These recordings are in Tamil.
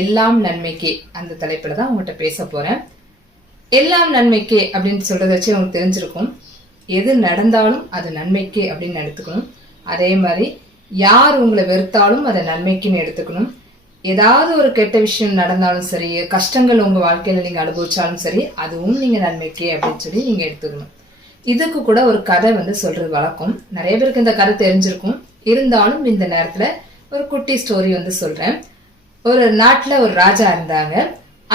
எல்லாம் நன்மைக்கே அந்த தலைப்பில் தான் உங்கள்கிட்ட பேச போகிறேன் எல்லாம் நன்மைக்கே அப்படின்னு சொல்கிறத வச்சு உங்களுக்கு தெரிஞ்சிருக்கும். எது நடந்தாலும் அது நன்மைக்கே அப்படின்னு எடுத்துக்கணும். அதே மாதிரி யார் உங்களை வெறுத்தாலும் அதை நன்மைக்குன்னு எடுத்துக்கணும். ஏதாவது ஒரு கெட்ட விஷயம் நடந்தாலும் சரி கஷ்டங்கள் உங்கள் வாழ்க்கையில் நீங்கள் அனுபவிச்சாலும் சரி அதுவும் நீங்கள் நன்மைக்கே அப்படின்னு சொல்லி நீங்கள் எடுத்துக்கணும். இதுக்கு கூட ஒரு கதை வந்து சொல்கிறது வழக்கம். நிறைய பேருக்கு இந்த கதை தெரிஞ்சிருக்கும். இருந்தாலும் இந்த நேரத்தில் ஒரு குட்டி ஸ்டோரி வந்து சொல்கிறேன் ஒரு நாட்டில் ஒரு ராஜா இருந்தாங்க.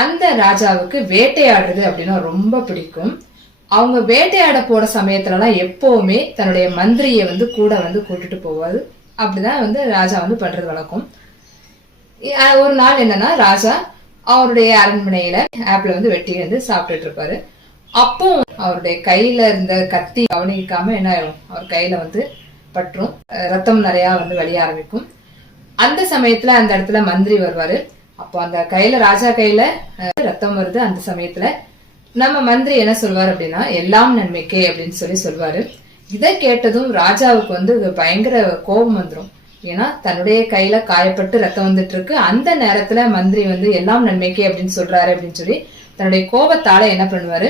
அந்த ராஜாவுக்கு வேட்டையாடுறது அப்படின்னா ரொம்ப பிடிக்கும். அவங்க வேட்டையாட போற சமயத்துலலாம் எப்போவுமே தன்னுடைய மந்திரியை வந்து கூட வந்து கூட்டிட்டு போவாது. அப்படிதான் வந்து ராஜா வந்து பண்றது வழக்கம். ஒரு நாள் என்னன்னா ராஜா அவருடைய அரண்மனையில ஆப்பிள் வந்து வெட்டி வந்து சாப்பிட்டுட்டு இருப்பாரு. அப்போ அவருடைய கையில இருந்த கத்தி கவனிக்காம என்ன ஆயிடும் அவர் கையில வந்து பற்றும் ரத்தம் நிறையா வந்து வழிய ஆரம்பிக்கும். அந்த சமயத்துல அந்த இடத்துல மந்திரி வருவாரு. அப்போ அந்த கையில ராஜா கையில ரத்தம் வருது அந்த சமயத்துல. நம்ம மந்திரி என்ன சொல்வார் அப்படின்னா எல்லாம் நன்மைக்கே அப்படின்னு சொல்லி சொல்வாரு. இதை கேட்டதும் ராஜாவுக்கு வந்து பயங்கர கோபம் வந்துடும் ஏன்னா தன்னுடைய கையில காயப்பட்டு ரத்தம் வந்துட்டு இருக்கு அந்த நேரத்துல மந்திரி வந்து எல்லாம் நன்மைக்கே அப்படின்னு சொல்றாரு அப்படின்னு சொல்லி தன்னுடைய கோபத்தால என்ன பண்ணுவாரு?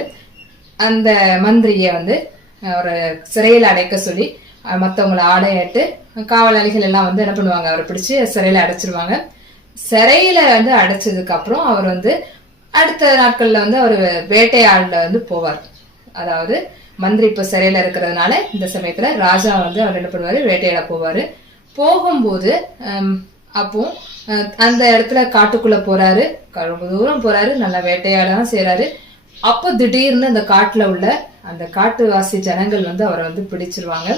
அந்த மந்திரிய வந்து ஒரு சிறையில் அடைக்க சொல்லி மற்றவங்களை ஆடையாட்டு ஆடையிட்டு காவலாளிகள் எல்லாம் வந்து என்ன பண்ணுவாங்க? அவரை பிடிச்சி சிறையில் அடைச்சிருவாங்க. சிறையில் வந்து அடைச்சதுக்கப்புறம் அவர் வந்து அடுத்த நாட்களில் வந்து அவர் வேட்டையாடில் வந்து போவார். அதாவது மந்திரி இப்போ சிறையில் இருக்கிறதுனால இந்த சமயத்தில் ராஜா வந்து அவர் என்ன பண்ணுவார்? வேட்டையாட போவார். போகும்போது அப்போ அந்த இடத்துல காட்டுக்குள்ளே போகிறாரு ரொம்ப தூரம் போகிறாரு நல்லா வேட்டையாடலாம் செய்கிறாரு அப்போ திடீர்னு அந்த காட்டில் உள்ள அந்த காட்டுவாசி ஜனங்கள் வந்து அவரை வந்து பிடிச்சிருவாங்க.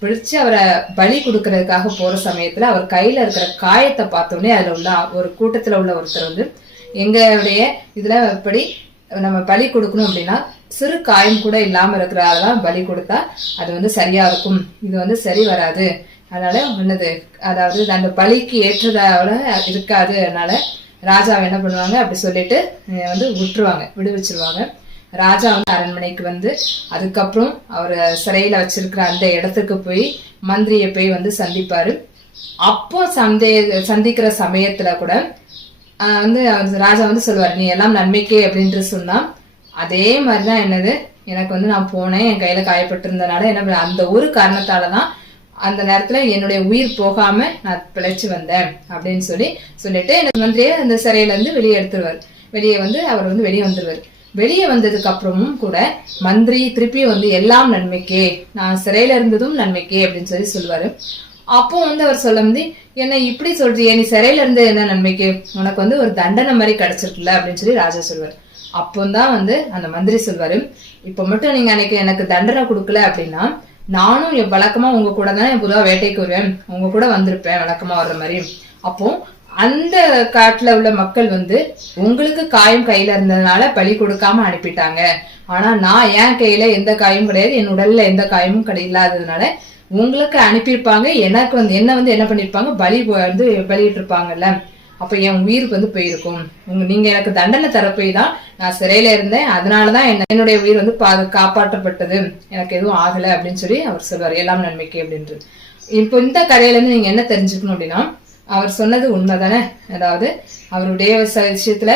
பிடிச்சு அவரை பலி கொடுக்கறதுக்காக போற சமயத்துல அவர் கையில இருக்கிற காயத்தை பார்த்தோன்னே அதுல உள்ள ஒரு கூட்டத்துல உள்ள ஒருத்தர் வந்து எங்களுடைய இதுல எப்படி நம்ம பலி கொடுக்கணும் அப்படின்னா சிறு காயம் கூட இல்லாம இருக்கிறதால பலி கொடுத்தா அது வந்து சரியா இருக்கும். இது வந்து சரி வராது. அதனால என்னது? அதாவது அந்த பலிக்கு ஏற்றதோட இருக்காது. அதனால ராஜாவை என்ன பண்ணுவாங்க? அப்படி சொல்லிட்டு வந்து விட்டுருவாங்க. விடுவிச்சிருவாங்க. ராஜா வந்து அரண்மனைக்கு வந்து அதுக்கப்புறம் அவர் சிறையில் வச்சிருக்கிற அந்த இடத்துக்கு போய் மந்திரியை போய் வந்து சந்திப்பாரு. அப்போ சந்தே சந்திக்கிற சமயத்துல கூட வந்து அவர் ராஜா வந்து சொல்லுவார் நீ எல்லாம் நன்மைக்கே அப்படின்ட்டு சொன்னான். அதே மாதிரி தான் என்னது எனக்கு வந்து நான் போனேன் என் கையில காயப்பட்டிருந்தனால என்ன அந்த ஒரு காரணத்தாலதான் அந்த நேரத்துல என்னுடைய உயிர் போகாம நான் பிழைச்சு வந்தேன் அப்படின்னு சொல்லி சொல்லிட்டு எனக்கு மந்திரியை அந்த சிறையில இருந்து வெளியே எடுத்துருவார். வெளியே வந்து அவர் வந்து வெளியே வந்துருவார். வெளியே வந்ததுக்கு அப்புறமும் கூட மந்திரி திருப்பி வந்து எல்லாம் நன்மைக்கே. நான் சிறையில இருந்ததும் நன்மைக்கே அப்படின்னு சொல்லி சொல்லுவாரு. அப்போ வந்து அவர் சொல்ல வந்து என்ன இப்படி சொல்றியே நீ சிறையில இருந்து என்ன நன்மைக்கு? உனக்கு வந்து ஒரு தண்டனை மாதிரி கிடைச்சிருக்குல்ல அப்படின்னு சொல்லி ராஜா சொல்வார் அப்போதான் வந்து அந்த மந்திரி சொல்வாரு இப்ப மட்டும் நீங்க அன்னைக்கு எனக்கு தண்டனை கொடுக்கல அப்படின்னா நானும் என் வழக்கமா உங்க கூட தானே பொதுவாக வேட்டைக்கு வருவேன். உங்க கூட வந்திருப்பேன் வழக்கமா வர்ற மாதிரி. அப்போ அந்த காட்டுல உள்ள மக்கள் வந்து உங்களுக்கு காயம் கையில இருந்ததுனால பலி கொடுக்காம அனுப்பிட்டாங்க. ஆனா நான் என் கையில எந்த காயமும் கிடையாது என் உடல்ல எந்த காயமும் கிடை இல்லாததுனால உங்களுக்கு அனுப்பியிருப்பாங்க. எனக்கு வந்து என்ன வந்து என்ன பண்ணிருப்பாங்க பலி வந்து பலியிட்டு இருப்பாங்கல்ல அப்ப என் உயிருக்கு வந்து போயிருக்கும். உங்க நீங்க எனக்கு தண்டனை தர போய் தான் நான் சிறையில இருந்தேன். அதனாலதான் என்ன என்னுடைய உயிர் வந்து பா- காப்பாற்றப்பட்டது. எனக்கு எதுவும் ஆகல அப்படின்னு சொல்லி அவர் சொல்வார். எல்லாம் நன்மைக்கு அப்படின்ட்டு. இப்போ இந்த கதையில இருந்து நீங்க என்ன தெரிஞ்சுக்கணும் அப்படின்னா அவர் சொன்னது உண்மைதானே? அதாவது அவருடைய ச- விஷயத்துல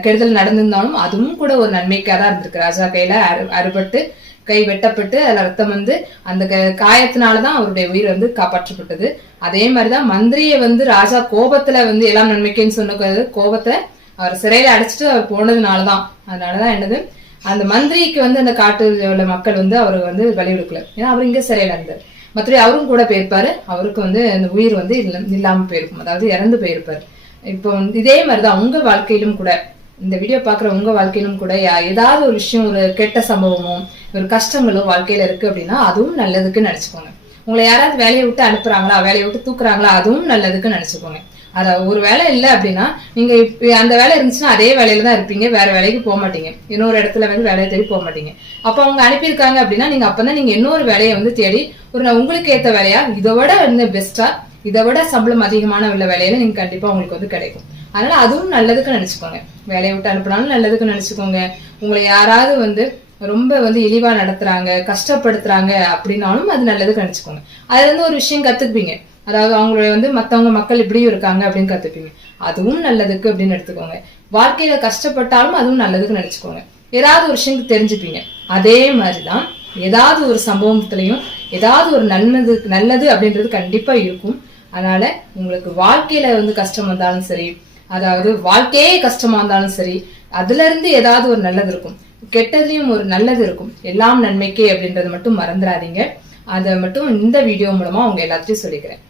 கெடுதல் நடந்திருந்தாலும் அதுவும் கூட ஒரு நன்மைக்காக தான் இருந்திருக்கு. ராஜா கையில அறு அறுபட்டு கை வெட்டப்பட்டு அதுல ரத்தம் வந்து அந்த க- காயத்தினாலதான் அவருடைய உயிர் வந்து காப்பாற்றப்பட்டது. அதே மாதிரிதான் மந்திரியை வந்து ராஜா கோபத்துல வந்து எல்லாம் நன்மைக்குன்னு சொன்ன கோபத்தை அவர் சிறையில அடைச்சிட்டு அவர் போனதுனாலதான். அதனாலதான் என்னது? அந்த மந்திரிக்கு வந்து அந்த காட்டு உள்ள மக்கள் வந்து அவர் வந்து வழி கொடுக்கல ஏன்னா அவர் இங்க சிறையில இருந்தார். மற்றபடி அவரும் கூட போயிருப்பாரு. அவருக்கு வந்து அந்த உயிர் வந்து இல்லாமல் போயிருக்கும். அதாவது இறந்து போயிருப்பாரு. இப்போ வந்து இதே மாதிரிதான் உங்க வாழ்க்கையிலும் கூட இந்த வீடியோ பார்க்குற உங்க வாழ்க்கையிலும் கூட யா- ஏதாவது ஒரு விஷயம் ஒரு கெட்ட சம்பவமோ ஒரு கஷ்டங்களோ வாழ்க்கையில இருக்கு அப்படின்னா அதுவும் நல்லதுக்கு நினைச்சுக்கோங்க. உங்களை யாராவது வேலையை விட்டு அனுப்புறாங்களா வேலையை விட்டு தூக்குறாங்களா அதுவும் நல்லதுக்கு நினைச்சுக்கோங்க. அதாவது ஒரு வேலை இல்லை அப்படின்னா நீங்க அந்த வேலை இருந்துச்சுன்னா அதே வேலையில தான் இருப்பீங்க வேற வேலைக்கு போக மாட்டீங்க. இன்னொரு இடத்துல வந்து வேலையை தேடி போக மாட்டீங்க. அப்ப அவங்க அனுப்பியிருக்காங்க அப்படின்னா நீங்க அப்பதான் நீங்க இன்னொரு வேலையை வந்து தேடி ஒரு உங்களுக்கு ஏத்த வேலையா? இதை விட வந்து பெஸ்டா இதை விட சம்பளம் அதிகமான உள்ள வேலையில நீங்க கண்டிப்பா உங்களுக்கு வந்து கிடைக்கும். அதனால அதுவும் நல்லதுக்கு நினைச்சுக்கோங்க. வேலையை விட்டு அனுப்பினாலும் நல்லதுக்கு நினைச்சுக்கோங்க. உங்களை யாராவது வந்து ரொம்ப வந்து இழிவா நடத்துறாங்க கஷ்டப்படுத்துறாங்க அப்படின்னாலும் அது நல்லதுக்கு நினைச்சுக்கோங்க. அதுல இருந்து ஒரு விஷயம் கத்துக்குவீங்க. அதாவது அவங்களுடைய வந்து மற்றவங்க மக்கள் இப்படியும் இருக்காங்க அப்படின்னு கற்றுப்பீங்க அதுவும் நல்லதுக்கு அப்படின்னு எடுத்துக்கோங்க. வாழ்க்கையில கஷ்டப்பட்டாலும் அதுவும் நல்லதுக்கு நினைச்சுக்கோங்க. ஏதாவது ஒரு விஷயம் தெரிஞ்சுப்பீங்க. அதே மாதிரிதான் ஏதாவது ஒரு சம்பவத்திலையும் ஏதாவது ஒரு நல்லது நல்லது அப்படின்றது கண்டிப்பா இருக்கும். அதனால உங்களுக்கு வாழ்க்கையில வந்து கஷ்டம் வந்தாலும் சரி அதாவது வாழ்க்கையே கஷ்டமா இருந்தாலும் சரி அதுல இருந்து ஏதாவது ஒரு நல்லது இருக்கும். கெட்டதுலயும் ஒரு நல்லது இருக்கும். எல்லாம் நன்மைக்கே அப்படின்றத மட்டும் மறந்துடாதீங்க. அதை மட்டும் இந்த வீடியோ மூலமா அவங்க எல்லாத்தையும் சொல்லிக்கிறேன்.